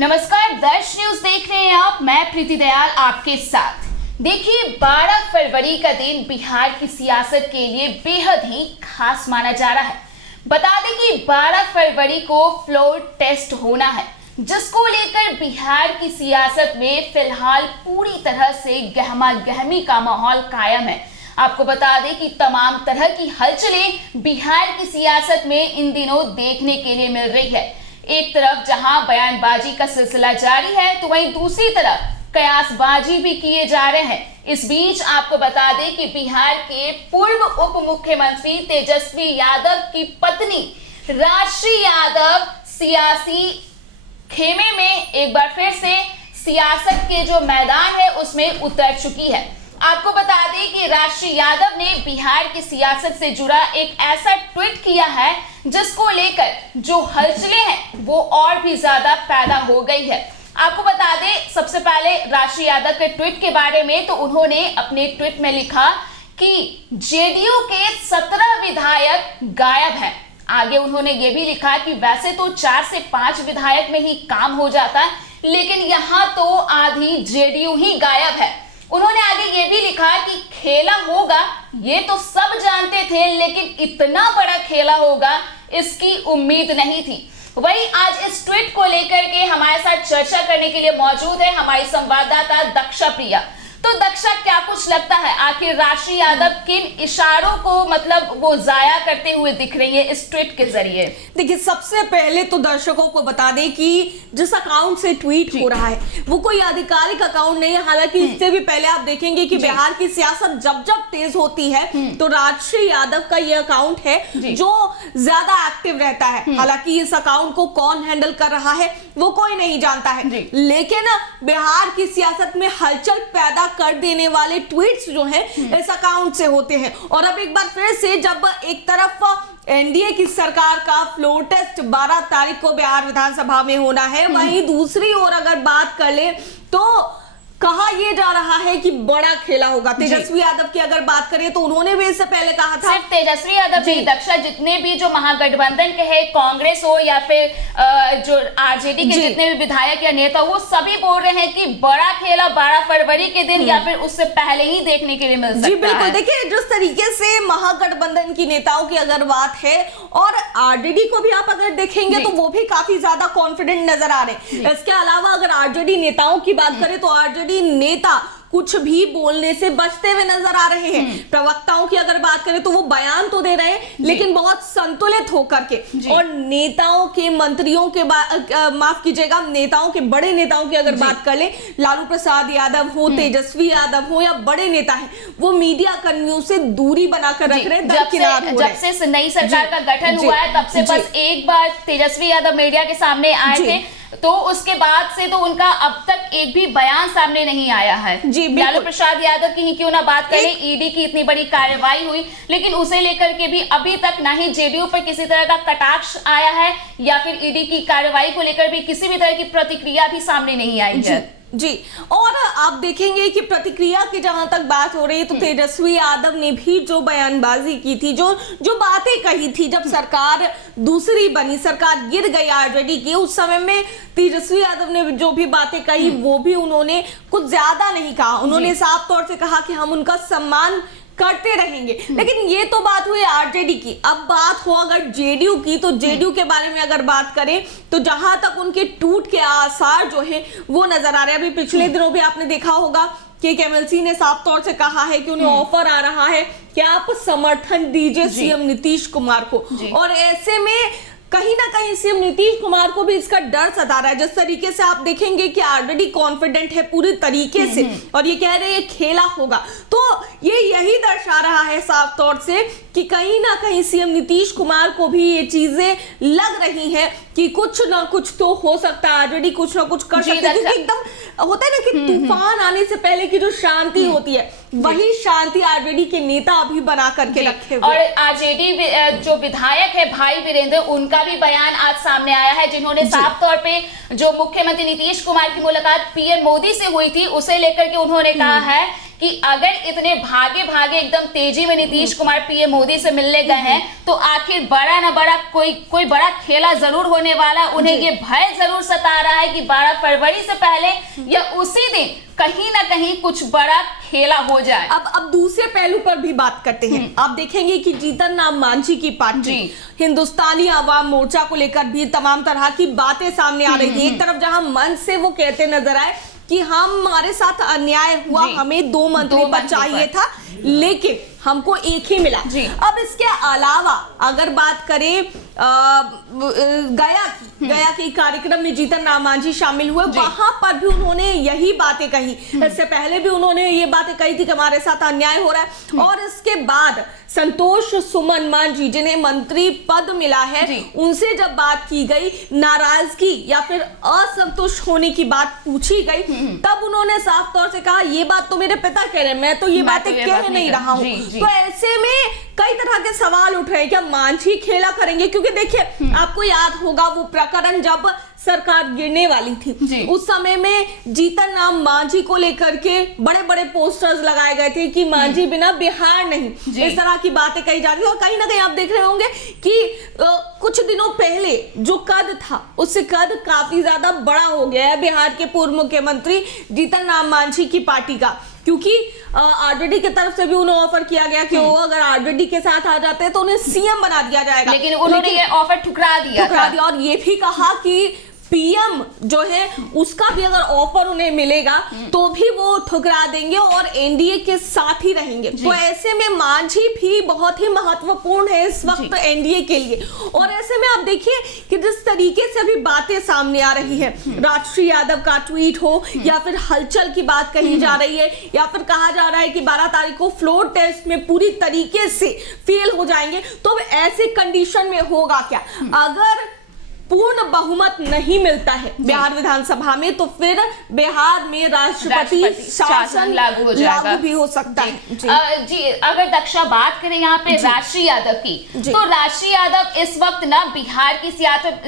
नमस्कार, दर्श न्यूज देख रहे हैं आप। मैं प्रीति दयाल आपके साथ। देखिए, 12 फरवरी का दिन बिहार की सियासत के लिए बेहद ही खास माना जा रहा है। बता दें कि 12 फरवरी को फ्लोर टेस्ट होना है, जिसको लेकर बिहार की सियासत में फिलहाल पूरी तरह से गहमा गहमी का माहौल कायम है। आपको बता दें कि तमाम तरह की हलचलें बिहार की सियासत में इन दिनों देखने के लिए मिल रही है। एक तरफ जहां बयानबाजी का सिलसिला जारी है, तो वहीं दूसरी तरफ कयासबाजी भी किए जा रहे हैं। इस बीच आपको बता दें कि बिहार के पूर्व उप मुख्यमंत्री तेजस्वी यादव की पत्नी राशि यादव सियासी खेमे में एक बार फिर से सियासत के जो मैदान है उसमें उतर चुकी है। आपको बता दें कि राशि यादव ने बिहार की सियासत से जुड़ा एक ऐसा ट्वीट किया है जिसको लेकर जो हलचलें हैं वो और भी ज्यादा पैदा हो गई है। आपको बता दें, सबसे पहले राशि यादव के ट्वीट के बारे में तो उन्होंने अपने ट्वीट में लिखा कि जेडीयू के 17 विधायक गायब हैं। आगे उन्होंने ये भी लिखा कि वैसे तो 4 से 5 विधायक में ही काम हो जाता, लेकिन यहाँ तो आधी जेडीयू ही गायब है। उन्होंने आगे ये भी लिखा कि खेला होगा ये तो सब जानते थे, लेकिन इतना बड़ा खेला होगा इसकी उम्मीद नहीं थी। वहीं आज इस ट्वीट को लेकर के हमारे साथ चर्चा करने के लिए मौजूद है हमारी संवाददाता दक्षा प्रिया। तो दक्षा, क्या कुछ लगता है आखिर राशि यादव किन इशारों को मतलब वो जाया करते हुए दिख रही है इस ट्वीट के जरिए? देखिए, सबसे पहले तो दर्शकों को बता दें कि जिस अकाउंट से ट्वीट हो रहा है वो कोई आधिकारिक अकाउंट नहीं है। हालांकि इससे भी पहले आप देखेंगे कि बिहार की सियासत जब जब तेज होती है तो राशि यादव का ये अकाउंट है जो ज्यादा एक्टिव रहता है। हालांकि इस अकाउंट को कौन हैंडल कर रहा है वो कोई नहीं जानता है, लेकिन बिहार की सियासत में हलचल पैदा कर देने वाले ट्वीट्स जो हैं इस अकाउंट से होते हैं। और अब एक बार फिर से जब एक तरफ एनडीए की सरकार का फ्लोर टेस्ट 12 तारीख को बिहार विधानसभा में होना है, वहीं दूसरी ओर अगर बात कर ले तो कहा यह जा रहा है कि बड़ा खेला होगा। तेजस्वी यादव की अगर बात करें तो उन्होंने भी इससे पहले कहा था। सिर्फ तेजस्वी यादव नहीं, दक्षा, जितने भी जो महागठबंधन के हैं, कांग्रेस हो या फिर जो आरजेडी के जितने भी विधायक या नेता, वो सभी बोल रहे हैं कि बड़ा खेला 12 फरवरी के दिन या फिर उससे पहले ही देखने के लिए मिल सकता है। जी बिल्कुल। देखिए, जिस तरीके से महागठबंधन की नेताओं की अगर बात है और आरजेडी को भी आप अगर देखेंगे तो वो भी काफी ज्यादा कॉन्फिडेंट नजर आ रहे हैं। इसके अलावा अगर आरजेडी नेताओं की बात करें तो आरजेडी नेता कुछ भी बोलने से बचते हुए नजर आ रहे हैं। प्रवक्ताओं की अगर बात करें तो वो बयान तो दे रहे हैं लेकिन बहुत संतुलित होकर के, और नेताओं के मंत्रियों के माफ कीजिएगा, नेताओं के बड़े नेताओं की अगर बात कर ले, लालू प्रसाद यादव हो, तेजस्वी यादव हो या बड़े नेता हैं, वो मीडिया कर्मियों से दूरी बनाकर रख रहे हैं, दरकिनार हो रहे हैं। जब से नई सरकार का गठन हुआ है तब से बस एक बार तेजस्वी यादव मीडिया के सामने आए थे, तो उसके बाद से तो उनका अब तक एक भी बयान सामने नहीं आया है। लालू प्रसाद यादव की ही क्यों ना बात करें, ईडी की इतनी बड़ी कार्रवाई हुई, लेकिन उसे लेकर के भी अभी तक ना ही जेडीयू पर किसी तरह का कटाक्ष आया है या फिर ईडी की कार्रवाई को लेकर भी किसी भी तरह की प्रतिक्रिया भी सामने नहीं आई है। जी, और आप देखेंगे कि प्रतिक्रिया की जहां तक बात हो रही है तो तेजस्वी यादव ने भी जो बयानबाजी की थी, जो बातें कही थी जब सरकार दूसरी बनी, सरकार गिर गई आरजेडी की, उस समय में तेजस्वी यादव ने जो भी बातें कही वो भी उन्होंने कुछ ज्यादा नहीं कहा। उन्होंने साफ तौर से कहा कि हम उनका सम्मान करते रहेंगे। लेकिन ये तो बात हुई आरजेडी की। अब बात हो अगर जेडीयू की, तो जेडीयू के बारे में अगर बात करें तो जहां तक उनके टूट के आसार जो हैं वो नजर आ रहे हैं। अभी पिछले दिनों भी आपने देखा होगा कि एमएलसी ने साफ तौर से कहा है कि उन्हें ऑफर आ रहा है कि आप समर्थन दीजिए सीएम नीतीश कुमार को, और ऐसे में कहीं ना कहीं सीएम नीतीश कुमार को भी इसका डर सता रहा है। जिस तरीके से आप देखेंगे कि आरजेडी कॉन्फिडेंट है पूरी तरीके से और ये कह रहे हैं खेला होगा, तो ये यही दर्शा रहा है साफ तौर से कि कहीं ना कहीं सीएम नीतीश कुमार को भी ये चीजें लग रही हैं कि कुछ ना कुछ तो हो सकता है, आरजेडी कुछ ना कुछ कर सकती है। क्योंकि एकदम होता है ना कि तूफान आने से पहले की जो शांति होती है वही शांति आरजेडी के नेता अभी बना करके रखे हुए। और आरजेडी जो विधायक है भाई वीरेंद्र, उनका भी बयान आज सामने आया है, जिन्होंने साफ तौर पे जो मुख्यमंत्री नीतीश कुमार की मुलाकात पीएम मोदी से हुई थी उसे लेकर के उन्होंने कहा है कि अगर इतने भागे भागे एकदम तेजी में नीतीश कुमार पीएम मोदी से मिलने गए हैं तो आखिर बड़ा ना बड़ा कोई बड़ा खेला जरूर होने वाला। उन्हें ये भय जरूर सता रहा है कि 12 फरवरी से पहले या उसी दिन कहीं ना कहीं कुछ बड़ा खेला हो जाए। अब दूसरे पहलू पर भी बात करते हैं। आप देखेंगे कि जीतन राम मांझी की पार्टी हिंदुस्तानी आवाम मोर्चा को लेकर भी तमाम तरह की बातें सामने आ रही थी। एक तरफ जहां मन से वो कहते नजर आए कि हमारे साथ अन्याय हुआ, हमें 2 मंत्री पद चाहिए था, लेकिन हमको एक ही मिला। अब इसके अलावा अगर बात करें गया की कार्यक्रम में जीतन राम मांझी शामिल हुए, वहां पर भी उन्होंने यही बातें कही। इससे पहले भी उन्होंने ये बातें कही थी कि हमारे साथ अन्याय हो रहा है। और इसके बाद संतोष सुमन मांझी जिन्हें मंत्री पद मिला है, उनसे जब बात की गई, नाराजगी या फिर असंतुष्ट होने की बात पूछी गई, तब उन्होंने साफ तौर से कहा ये बात तो मेरे पिता कह रहे हैं, मैं तो ये बातें कह नहीं रहा हूं। तो ऐसे में कई तरह के सवाल उठ रहे हैं, क्या मांझी खेला करेंगे? क्योंकि देखिए आपको याद होगा वो प्रकरण जब सरकार गिरने वाली थी, उस समय में जीतन राम मांझी को लेकर के बड़े बड़े पोस्टर्स लगाए गए थे कि मांझी बिना बिहार नहीं, इस तरह की बातें कही जा रही है। और कहीं ना कहीं आप देख रहे होंगे कि कुछ दिनों पहले जो कद था उससे कद काफी ज्यादा बड़ा हो गया है बिहार के पूर्व मुख्यमंत्री जीतन राम मांझी की पार्टी का, क्योंकि आरजेडी की तरफ से भी उन्हें ऑफर किया गया कि वो अगर आरजेडी के साथ आ जाते हैं तो उन्हें सीएम बना दिया जाएगा, लेकिन उन्होंने ये ऑफर ठुकरा दिया और ये भी कहा कि पीएम जो है उसका भी अगर ऑफर उन्हें मिलेगा तो भी वो ठुकरा देंगे और एनडीए के साथ ही रहेंगे। तो ऐसे में मांझी भी बहुत ही महत्वपूर्ण है इस वक्त एनडीए के लिए। और ऐसे में आप देखिए कि जिस तरीके से अभी बातें सामने आ रही है, राष्ट्रीय यादव का ट्वीट हो या फिर हलचल की बात कही जा रही है, या फिर कहा जा रहा है कि 12 तारीख को फ्लोर टेस्ट में पूरी तरीके से फेल हो जाएंगे, तो ऐसे कंडीशन में होगा क्या? अगर पूर्ण बहुमत नहीं मिलता है बिहार विधानसभा में, तो फिर बिहार में राष्ट्रपति शासन लागू भी हो सकता है। जी अगर दक्षा बात करें यहाँ पे राष्ट्रीय यादव की, तो राष्ट्रीय यादव इस वक्त ना बिहार की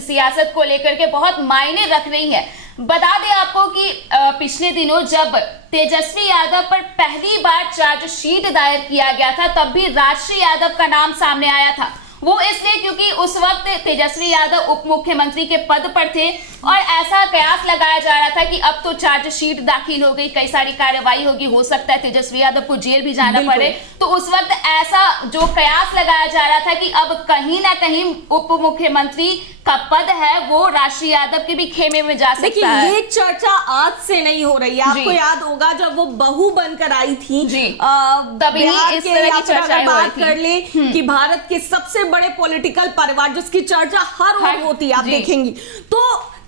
सियासत को लेकर के बहुत मायने रख रही है। बता दें आपको कि पिछले दिनों जब तेजस्वी यादव पर पहली बार चार्जशीट दायर किया गया था, तब भी राष्ट्रीय यादव का नाम सामने आया था। वो इसलिए क्योंकि उस वक्त तेजस्वी यादव उप मुख्यमंत्री के पद पर थे और ऐसा कयास लगाया जा रहा था कि अब तो चार्जशीट दाखिल हो गई, कई सारी कार्रवाई होगी, हो सकता है तेजस्वी यादव को जेल भी जाना पड़े। तो उस वक्त ऐसा जो कयास लगाया जा रहा था कि अब कहीं ना कहीं उप मुख्यमंत्री का पद है वो राष्ट्रीय यादव के भी खेमे में जा सकता है। ये चर्चा आज से नहीं हो रही है, आपको याद होगा जब वो बहू बनकर आई थी तभी इस तरह की चर्चा बात कर ले कि भारत के सबसे बड़े पॉलिटिकल परिवार जिसकी चर्चा हर वक्त होती है, आप देखेंगी, तो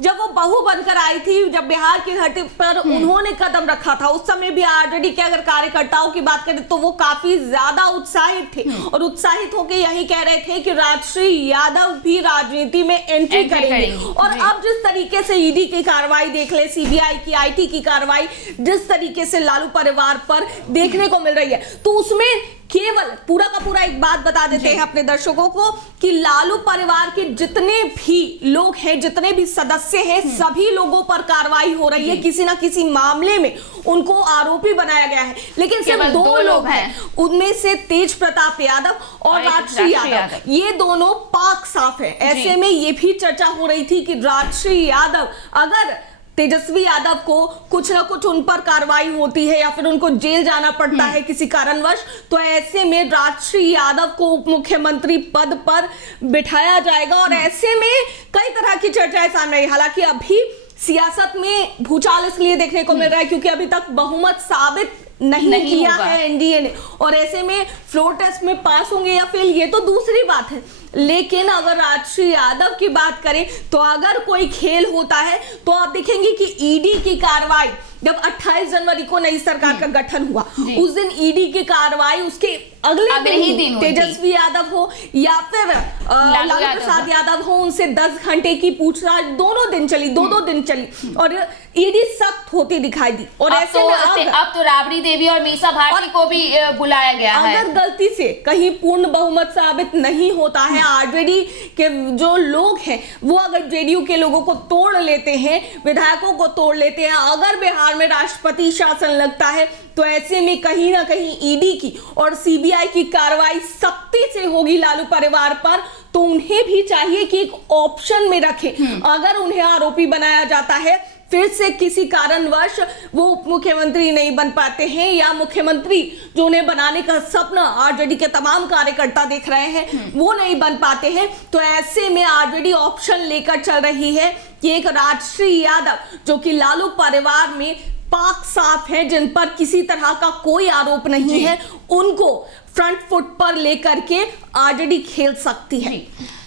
जब वो बहू बनकर आई थी, जब बिहार की धरती पर उन्होंने कदम रखा था, उस समय भी आरजेडी के अगर कार्यकर्ताओं की बात करें तो वो काफी ज्यादा उत्साहित थे और उत्साहित होकर यही कह रहे थे कि राष्ट्रीय यादव भी राजनीति में एंट्री करेंगे। और अब जिस तरीके से ईडी की कार्रवाई देख ले, सीबीआई की, आईटी की कार्रवाई जिस तरीके से लालू परिवार पर देखने को मिल रही है, तो उसमें केवल पूरा का पूरा एक बात बता देते हैं अपने दर्शकों को कि लालू परिवार के जितने भी लोग हैं, जितने भी सदस्य हैं, सभी लोगों पर कार्रवाई हो रही है। किसी ना किसी मामले में उनको आरोपी बनाया गया है, लेकिन सिर्फ 2 लोग हैं, उनमें से तेज प्रताप यादव और राष्ट्रीय यादव, ये दोनों पाक साफ है। ऐसे में ये भी चर्चा हो रही थी कि राष्ट्रीय यादव, अगर तेजस्वी यादव को कुछ ना कुछ उन पर कार्रवाई होती है या फिर उनको जेल जाना पड़ता है किसी कारणवश, तो ऐसे में राष्ट्रीय यादव को उप मुख्यमंत्री पद पर बिठाया जाएगा। और ऐसे में कई तरह की चर्चाएं सामने आई। हालांकि अभी सियासत में भूचाल इसलिए देखने को मिल रहा है क्योंकि अभी तक बहुमत साबित नहीं किया है एनडीए ने, और ऐसे में फ्लोर टेस्ट में पास होंगे या फेल ये तो दूसरी बात है। लेकिन अगर राष्ट्रीय यादव की बात करें तो अगर कोई खेल होता है तो आप देखेंगे कि ईडी की कार्रवाई जब 28 जनवरी को नई सरकार का गठन हुआ, उस दिन ईडी की कार्रवाई उसके अगले ही दिन तेजस्वी यादव हो या फिर लालू प्रसाद यादव हो, उनसे 10 घंटे की पूछताछ दोनों दिन चली, 2-2 दिन चली और ईडी सख्त होती दिखाई दी। और ऐसे में अब तो राबड़ी देवी और मीसा भारती को भी बुलाया गया है। अगर गलती से कहीं पूर्ण बहुमत साबित नहीं होता है, आरजेडी के जो लोग हैं वो अगर जेडीयू के लोगों को तोड़ लेते हैं, विधायकों को तोड़ लेते हैं, अगर बिहार में राष्ट्रपति शासन लगता है तो ऐसे में कहीं ना कहीं ईडी की और सीबीआई की कार्रवाई सख्ती से होगी लालू परिवार पर, तो उन्हें भी चाहिए कि एक ऑप्शन में रखें। अगर उन्हें आरोपी बनाया जाता है, फिर से किसी कारणवश वो उप मुख्यमंत्री नहीं बन पाते हैं या मुख्यमंत्री जो उन्हें बनाने का सपना आरजेडी के तमाम कार्यकर्ता देख रहे हैं वो नहीं बन पाते हैं, तो ऐसे में आरजेडी ऑप्शन लेकर चल रही है कि एक राजश्री यादव जो कि लालू परिवार में पाक साफ है, जिन पर किसी तरह का कोई आरोप नहीं है, उनको फ्रंट फुट पर लेकर के आरजेडी खेल सकती है।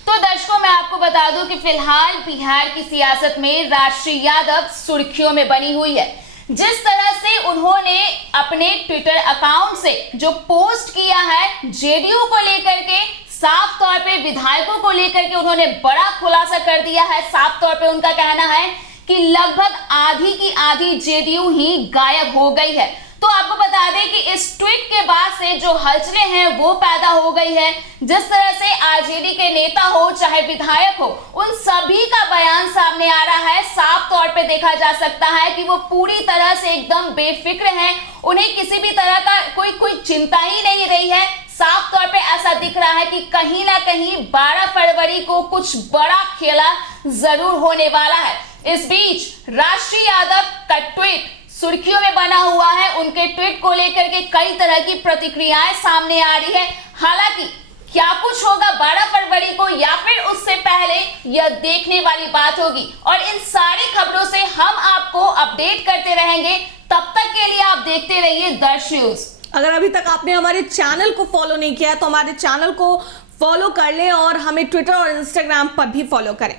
तो दर्शकों, मैं आपको बता दूं कि फिलहाल बिहार की सियासत में राजश्री यादव सुर्खियों में बनी हुई है। जिस तरह से उन्होंने अपने ट्विटर अकाउंट से जो पोस्ट किया है जेडीयू को लेकर के, साफ तौर पे विधायकों को लेकर के उन्होंने बड़ा खुलासा कर दिया है। साफ तौर पे उनका कहना है कि लगभग आधी की आधी जेडीयू ही गायब हो गई है। तो आपको बता दें कि इस ट्वीट के बाद से जो हलचलें हैं वो पैदा हो गई है। जिस तरह से आरजेडी के नेता हो चाहे विधायक हो, उन सभी का बयान सामने आ रहा है। साफ तौर पे देखा जा सकता है कि वो पूरी तरह से एकदम बेफिक्र हैं, उन्हें किसी भी तरह का कोई चिंता ही नहीं रही है। साफ तौर पे ऐसा दिख रहा है कि कहीं ना कहीं 12 फरवरी को कुछ बड़ा खेला जरूर होने वाला है। इस बीच राजश्री यादव का ट्वीट सुर्खियों में बना हुआ है। उनके ट्वीट को लेकर के कई तरह की प्रतिक्रियाएं सामने आ रही है। हालांकि क्या कुछ होगा 12 फरवरी को या फिर उससे पहले, यह देखने वाली बात होगी। और इन सारी खबरों से हम आपको अपडेट करते रहेंगे। तब तक के लिए आप देखते रहिए दर्श न्यूज। अगर अभी तक आपने हमारे चैनल को फॉलो नहीं किया तो हमारे चैनल को फॉलो कर लें और हमें ट्विटर और इंस्टाग्राम पर भी फॉलो करें।